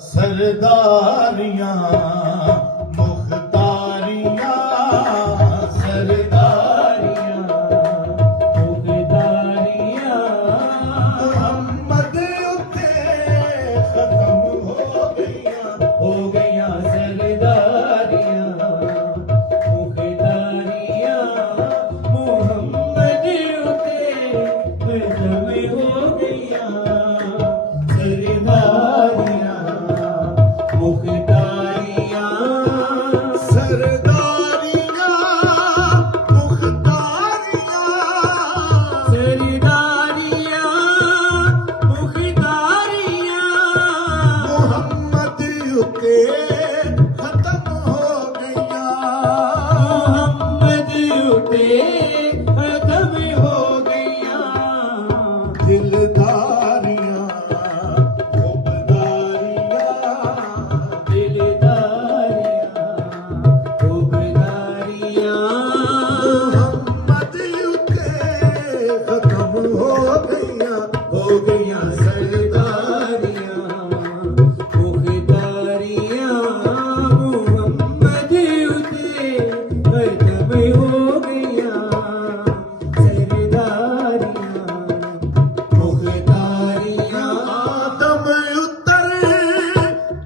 ਸਰਦਾਰੀਆਂ ਮੁਖਤਾਰੀਆਂ ਸਰਦਾਰੀਆਂ ਮੁਖਤਾਰੀਆਂ ਮੁਹੰਮਦ ਉੱਤੇ ਖਤਮ ਹੋ ਗਈਆਂ ਸਰਦਾਰੀਆਂ ਮੁਖਤਾਰੀਆਂ ਮੁਹੰਮਦ ਉੱਤੇ ਖਤਮ ਹੋ ਗਈਆਂ ਸਰਦਾਰੀਆਂ ਮੁਖਤਾਰੀਆਂ ਸਰਦਾਰੀਆਂ ਮੁਖਤਾਰੀਆਂ ਸਰਦਾਰੀਆਂ ਮੁਖਤਾਰੀਆਂ ਮੁਹੰਮਦ ਉੱਤੇ ਖਤਮ ਹੋ ਗਈਆਂ ਮੁਹੰਮਦ ਉੱਤੇ ਖਤਮ ਹੋ ਗਈਆਂ ਦਿਲਦਾਰੀਆਂ ਹੋ ਗਈਆਂ ਸਰਦਾਰੀਆਂ ਮੁਖਤਾਰੀਆਂ ਮੁਹੰਮਦ ਉੱਤੇ ਖਤਮ ਹੋ ਗਈਆਂ ਸਰਦਾਰੀਆਂ ਮੁਖਤਾਰੀਆਂ ਆਦਮ ਉੱਤਰ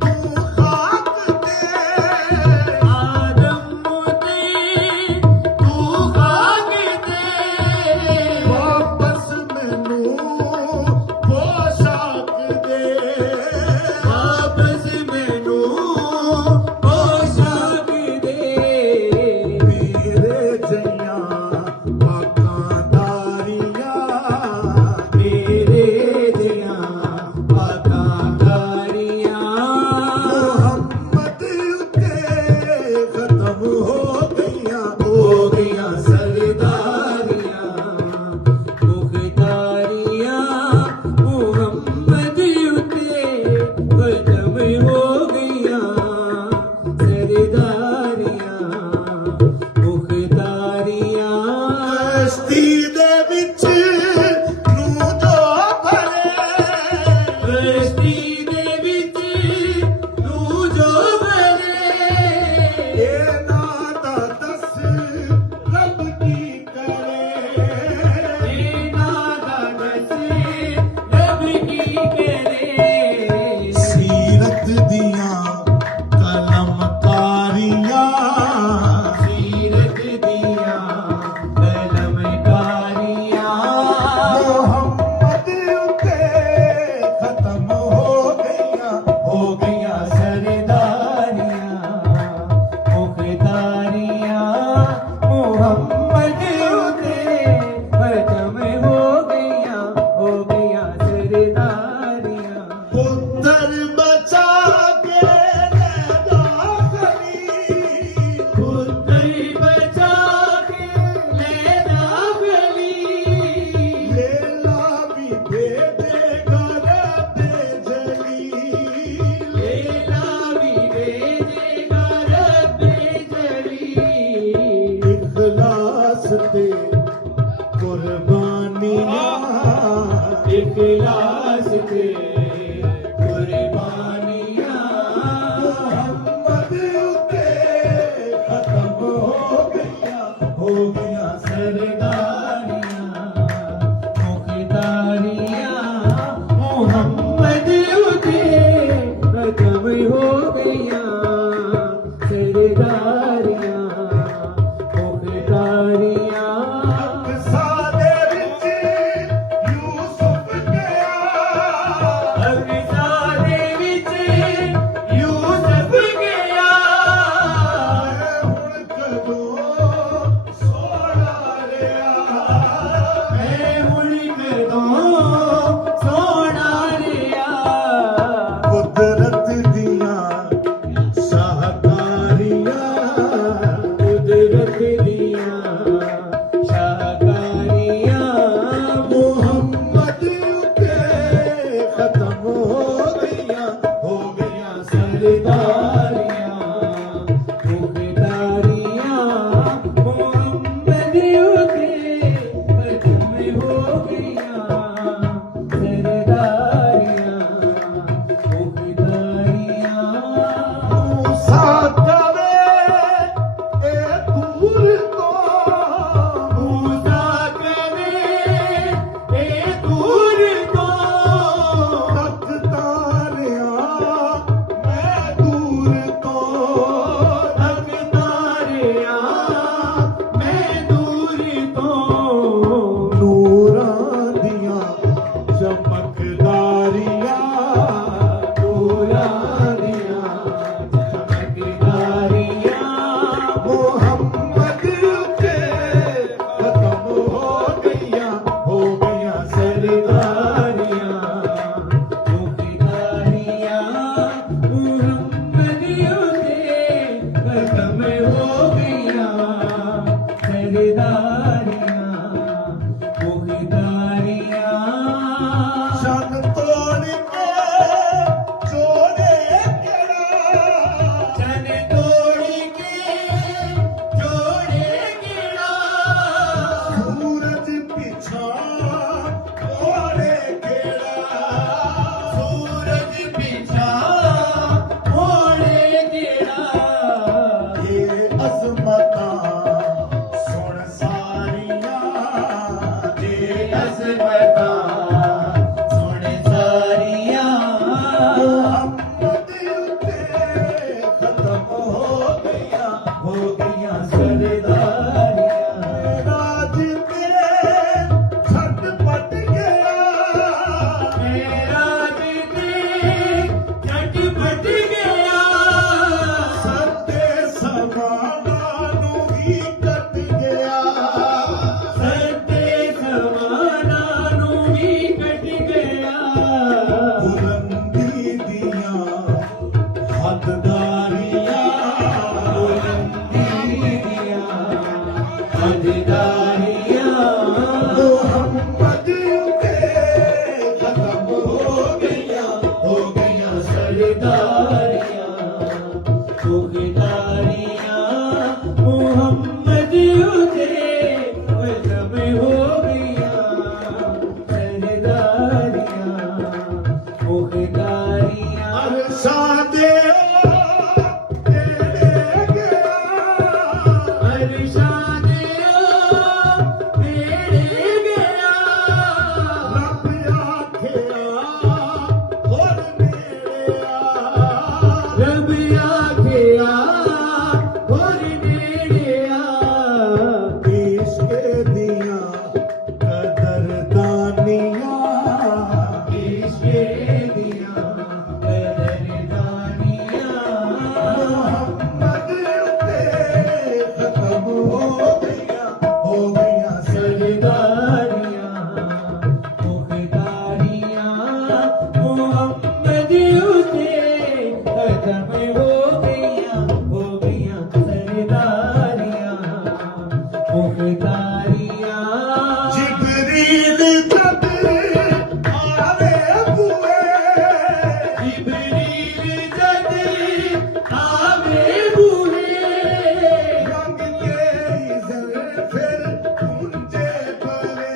ਤੂੰ ਖਾਕ ਤੇ ਆਦਮ ਉੱਤੇ ਤੂੰ ਖਾਕ ਤੇ ਵਾਪਸ ਮੈਨੂੰ ਇਖਲਾਸ ਤੇ ਕੁਰਬਾਨੀਆਂ ਮੁਹੰਮਦ ਉੱਤੇ ਖਤਮ ਹੋ ਗਈਆਂ ਸਰਦਾਰੀਆਂ ਮੁਖਤਾਰੀਆਂ ਮੁਹੰਮਦ ਉੱਤੇ ਖਤਮ ਹੋ ਗਈਆਂ ਸਰਦਾਰੀਆਂ ਮੁਖਤਾਰੀਆਂ ਕੁਦਰਤ ਦੀਆਂ ਹਟ ਗਿਆ ਸੱਤੇ ਸਮਾਨਾਂ ਨੂੰ ਵੀ ਕੱਟ ਗਿਆ ਸੱਤੇ ਸਮਾਨਾਂ ਨੂੰ ਵੀ ਕੱਟ ਗਿਆ ਬੁਲੰਦੀ ਦੀਆਂ ਹੱਦਦਾਰੀਆਂ ਬੁਲੰਦੀ ਦੀਆਂ ਹੱਦਦਾਰੀਆਂ ਮੁਹੰਮਦ ਉੱਤੇ ਖਤਮ ਹੋ ਗਈਆਂ ਸਰਦਾਰੀਆਂ ਮੁਖਦਾਰੀਆਂ ਮੁਹੰਮਦ ਉਤੇ ਖਤਮ ਹੋ ਗਈਆਂ ਸਰਦਾਰੀਆਂ ਮੁਖਦਾਰੀਆਂ ਅਰਸ਼ਾਂ ਦੇ ਤੇਰੇ ਗਿਆ ਅਰਸ਼ਾਂ ਦੇ ਨੇੜੇ ਗਿਆ ਰੱਬ ਆਖਿਆ ਹੋਰ ਨੇੜੇ ਆ ਰੱਬ ਆਖਿਆ ਹੋਰ ਨੇੜੇ ਆ ਇਸ਼ਕ ਦੀਆਂ ਕਦਰਦਾਨੀਆਂ ਇਸ਼ਕੇ ਦੀਆਂ ਕਦਰਦਾਨੀਆਂ ਮੁਹੰਮਦ ਉੱਤੇ ਖਤਮ ਹੋ ਗਈਆਂ ਸਰਦਾਰੀਆਂ ਮੁਖਦਾਰੀਆਂ ਮੁਹੰਮਦ ਉਤੇ ਖਤਮ ਹੋ ਗਈਆਂ ਸਰਦਾਰੀਆਂ ਮੁਖਦਾਰੀਆਂ ਜਿਬਰੀਲ ਜਦ ਆਵੇ ਬੂਏ ਜਿਬਰੀਲ ਜਦ ਆਵੇ ਬੂਹੇ ਰੰਗ ਤੇਰੀ ਜ਼ਲਫਰ ਪੁੰਜੇ ਪਰੇ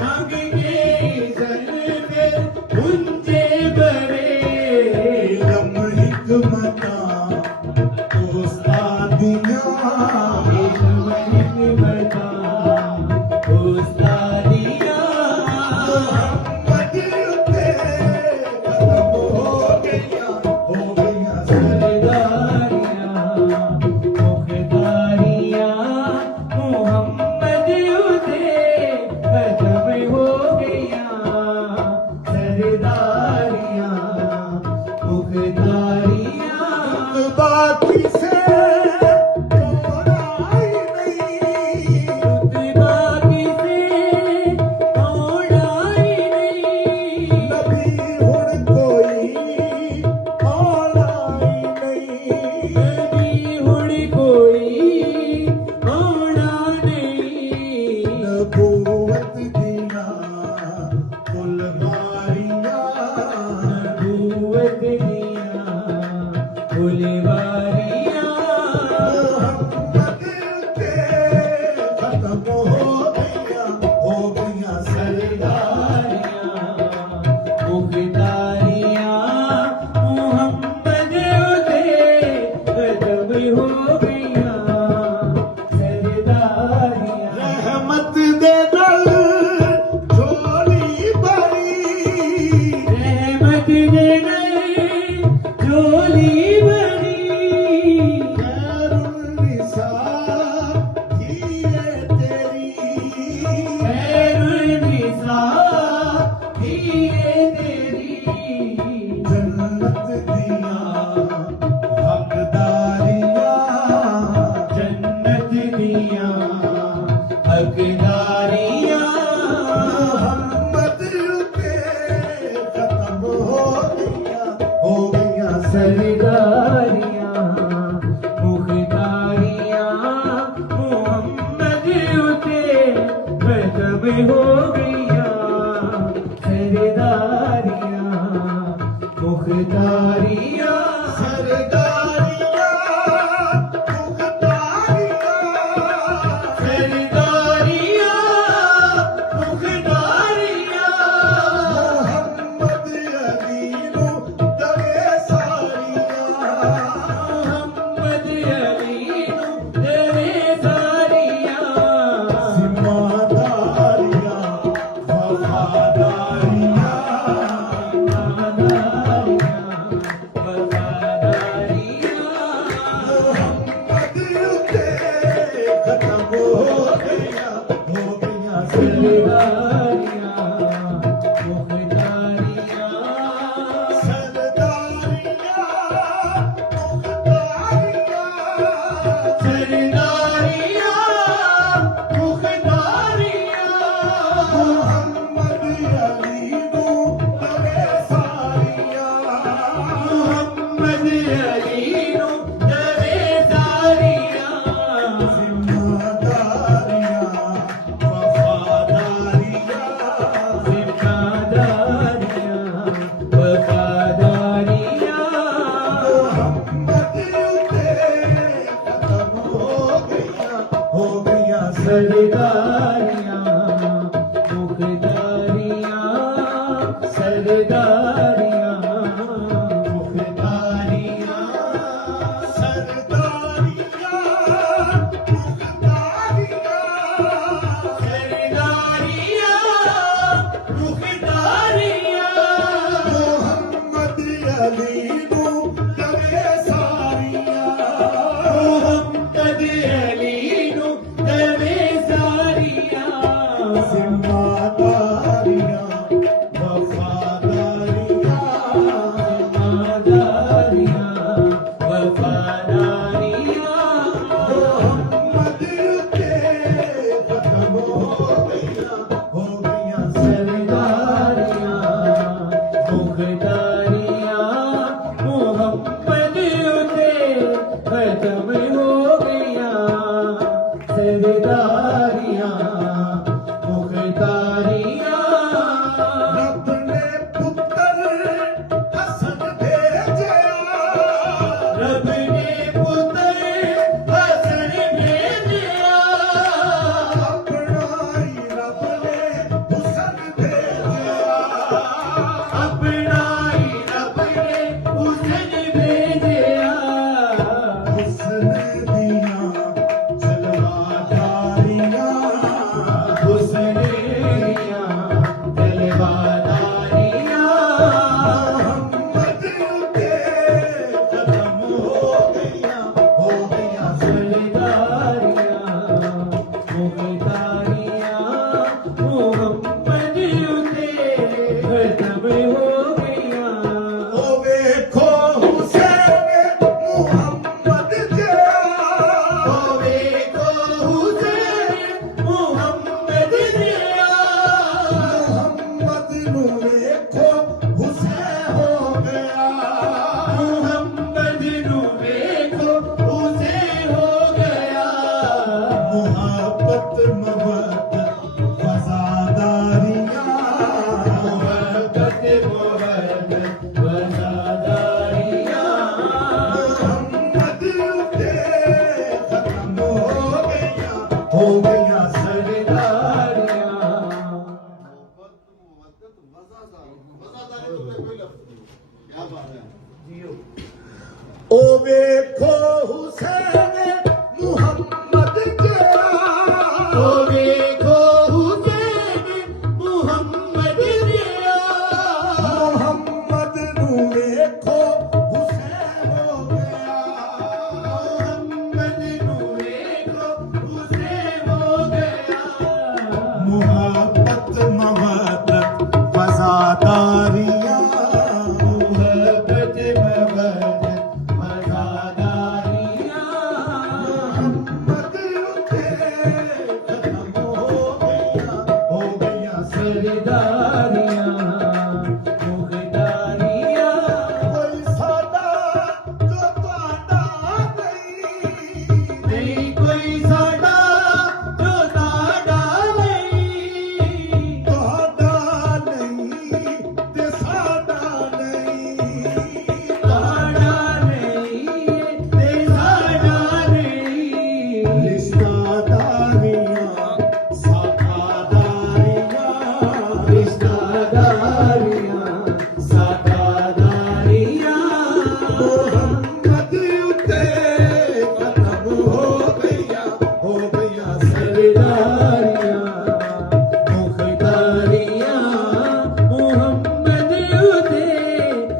ਮੰਗ ਕੇ ਜ਼ਲਫੇ ਪੁੰਜੇ ਬਰੇ ਰਮ ਹਿਕਮਤਾਂ ਉਸਤਾਦੀਆਂ ਮੁਹੰਮਦ ਉੱਤੇ ਖਤਮ ਹੋ ਗਈਆਂ ਬਾਕੀ ਸੇ ਕੋਈ ਨਹੀਂ ਨਬੀ ਹੁਣ ਕੋਈ ਆਲਾ ਹੀ ਨਹੀਂ ਨਬੂਵਤ ਦੀਆਂ ਫੁਲਵਾਰੀਆਂ ਮੁਹੰਮਦ ਉੱਤੇ ਖਤਮ ਹੋ ਗਈਆਂ ਸਰਦਾਰੀਆਂ ਮੁਖਦਾਰੀਆਂ ਮੁਹੰਮਦ ਉਤੇ ਖਤਮ ਹੋ ਗਈਆਂ ਸਰਦਾਰੀਆਂ ਰਹਿਮਤ ਦੇ ਨਾਲ ਝੋਲੀ ਭਰੀ ਰਹਿਮਤ ਦੇ ਨਾਲ ਝੋਲੀ ਭਰੀ ਖੈਰੁਲ ਨਿਸਾ ਧੀਏ ਤੇਰੀ ਖੈਰੁਲ ਨਿਸਾ ਧੀਏ ਤੇਰੀ ਜੰਨਤ ਦੀਆਂ ਹੱਕਦਾਰੀਆਂ ਜੰਨਤ ਦੀਆਂ ਹੱਕਦਾਰੀਆਂ ਮੁਹੰਮਦ ਉੱਤੇ ਖਤਮ ਹੋ ਗਈਆਂ ਸਰਦਾਰੀਆਂ ਮੁਖਦਾਰੀਆਂ ਮੁਹੰਮਦ ਉਤੇ ਖਤਮ ਹੋ ਗਈਆਂ ਸਰਦਾਰੀਆਂ ਮੁਖਦਾਰੀਆਂ ਸਰਦਾਰੀਆਂ ਸਰਦਾਰੀਆਂ ਮੁਖਦਾਰੀਆਂ ਮੁਹੰਮਦ ਅਲੀ ਨੂੰ ਦਵੇ ਸਾਰੀਆਂ ਮੁਹੰਮਦ ਅਲੀ ਨੂੰ ਦਵੇ ਸਾਰੀਆਂ ਜ਼ਿੰਮੇਦਾਰੀਆਂ ਵਫਾਦਾਰੀਆਂ ਜ਼ਿੰਮੇਦਾਰੀਆਂ ਵਫਾਦਾਰੀਆਂ ਮੁਹੰਮਦ ਉੱਤੇ ਖਤਮ ਹੋ ਗਈਆਂ ਸਰਦਾਰੀਆਂ ਮੁਖਦਾਰੀਆਂ ਸਰਦਾਰੀਆਂ ਮੁਖਦਾਰੀਆਂ ਸਰਦਾਰੀਆਂ ਮੁਖਦਾਰੀਆਂ ਸਰਦਾਰੀਆਂ ਮੁਖਦਾਰੀਆਂ ਮੁਹੰਮਦ ਅਲੀ ਨੂੰ ਦਵੇ ਸਾਰੀਆਂ ਮੁਹੰਮਦ ਅਲੀ ਨੂੰ ਦਵੇ ਸਾਰੀਆਂ ਜ਼ਿੰਮੇਦਾਰੀਆਂ ਵਫਾਦਾਰੀਆਂ ਜ਼ਿੰਮੇਦਾਰੀਆਂ ਵਫਾਦਾਰੀਆਂ ਮੁਹੰਮਦ ਉੱਤੇ ਖਤਮ ਹੋ ਗਈਆਂ ਸਰਦਾਰੀਆਂ ਮੁਖਦਾਰੀਆਂ ਮੁਹੰਮਦ ਉਤੇ ਖਤਮ ਹੋ ਗਈਆਂ ਸਰਦਾਰੀਆਂ ਮੁਖਦਾਰੀਆਂ ਰੱਬ ਨੇ ਪੁੱਤਰ ਹਸਨ ਭੇਜਿਆ ਰੱਬ ਨੇ ਪੁੱਤਰ ਹਸਨ ਭੇਜਿਆ ਆਪਣਾ ਹੀ ਰੱਬ ਨੇ ਹੁਸਨ ਭੇਜਿਆ ਆਪਣਾ ਹੀ ਰੱਬ ਨੇ ਹੁਸਨ ਭੇਜਿਆ ਹੁਸਨ ਦੀਆਂ ਜਲਵਾਦਾਰੀਆਂ ਹੁਸਨ ਦੀਆਂ ਦਿਲਵਾਦਾਰੀਆਂ ਮੁਹੰਮਦ ਉੱਤੇ ਖਤਮ ਹੋ ਗਈਆਂ ਸਰਦਾਰੀਆਂ ਮੁਖਦਾਰੀਆਂ ਮੁਹੰਮਦ ਉਤੇ ਖਤਮ ਹੋ ਗਈਆਂ ਉਹ ਵੇਖੋ ਹੁਸੈਨ ਮੁਹੰਮਦ ਜਿਹਾ ਉਹ ਵੇਖੋ ਹੁਸੈਨ ਮੁਹੰਮਦ ਦਿਆ ਮੁਹੰਮਦ ਨੂੰ ਵੇਖੋ ਹੁਸੈਨ ਹੋ ਗਿਆ ਮੁਹੰਮਦ ਨੂੰ ਵੇਖੋ ਹੁਸੈਨ ਹੋ ਗਿਆ ਮੁਹੱਬਤ ਮਵਦ ਵਜ਼ਾਦਾਰੀਆਂ ਮੁਹੱਬਤ ਮੁਹੱਬਤ ਵਜ਼ਾਦਾਰੀਆਂ ਮੁਹੰਮਦ ਉੱਤੇ ਖਤਮ ਹੋ ਗਈਆਂ ਸਰਦਾਰੀਆਂ ਉਹ ਵੇਖੋ ਹੁਸੈਨ ਮੁਹੰਮਦ ਜਿਹਾ ਉਹ ਵੇਖੋ ਹੁਸੈਨ ਮੁਹੰਮਦ ਦਿਆ ਮੁਹੰਮਦ ਨੂੰ ਵੇਖੋ ਹੁਸੈਨ ਹੋ ਗਿਆ ਮੁਹੰਮਦ ਨੂੰ ਵੇਖੋ ਹੁਸੈਨ ਹੋ ਗਿਆ ਮੁਹੱਬਤ ਮਵਦ ਵਜ਼ਾਦਾਰੀਆਂ ਮੁਹੱਬਤ ਮਵਦ ਵਜ਼ਾਦਾਰੀਆਂ ਮੁਹੰਮਦ ਉੱਤੇ ਖਤਮ ਹੋ ਗਈਆਂ ਸਰਦਾਰੀਆਂ ਮੁਖਦਾਰੀਆਂ ਕੋਈ ਸਾਡਾ ਜੋ ਤੁਹਾਡਾ ਨਹੀਂ ਨਹੀਂ ਕੋਈ ਸਾਡਾ ਜੋ ਤੁਹਾਡਾ ਨਹੀਂ ਤੁਹਾਡਾ ਨਹੀਂ ਤੇ ਸਾਡਾ ਨਹੀਂ ਤੁਹਾਡਾ ਨਹੀਂ ਤੇ ਸਾਡਾ ਨਹੀਂ ਰਿਸ਼ਤਾਦਾਰੀਆਂ ਸਾਕਾਦਾਰੀਆਂ ਰਿਸ਼ਤਾਦਾਰੀਆਂ ਸਾਕਾਦਾਰੀਆਂ ਮੁਹੰਮਦ ਉੱਤੇ ਖਤਮ ਹੋ ਗਈਆਂ ਸਰਦਾਰੀਆਂ ਮੁਖਦਾਰੀਆਂ ਮੁਹੰਮਦ ਉਤੇ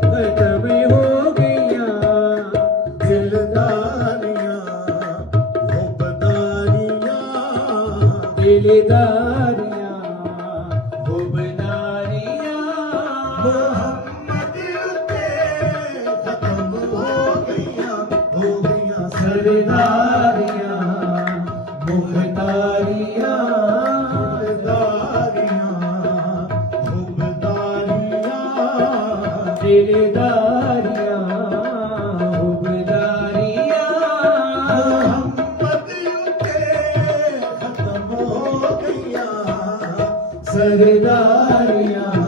ਖਤਮ ਹੋ ਗਈਆਂ ਦਿਲਦਾਰੀਆਂ ਹੁਬਦਾਰੀਆਂ ਦਿਲਦਾਰੀਆਂ ਹੁਬਦਾਰੀਆਂ ਮੁਹੰਮਦ ਉੱਤੇ ਖਤਮ ਹੋ ਗਈਆਂ ਸਰਦਾਰੀਆਂ ਮੁਖਦਾਰੀਆਂ ਦਿਲਦਾਰੀਆਂ ਹੁਬਦਾਰੀਆਂ ਦਿਲਦਾਰੀਆਂ ਸਰਦਾਰੀਆਂ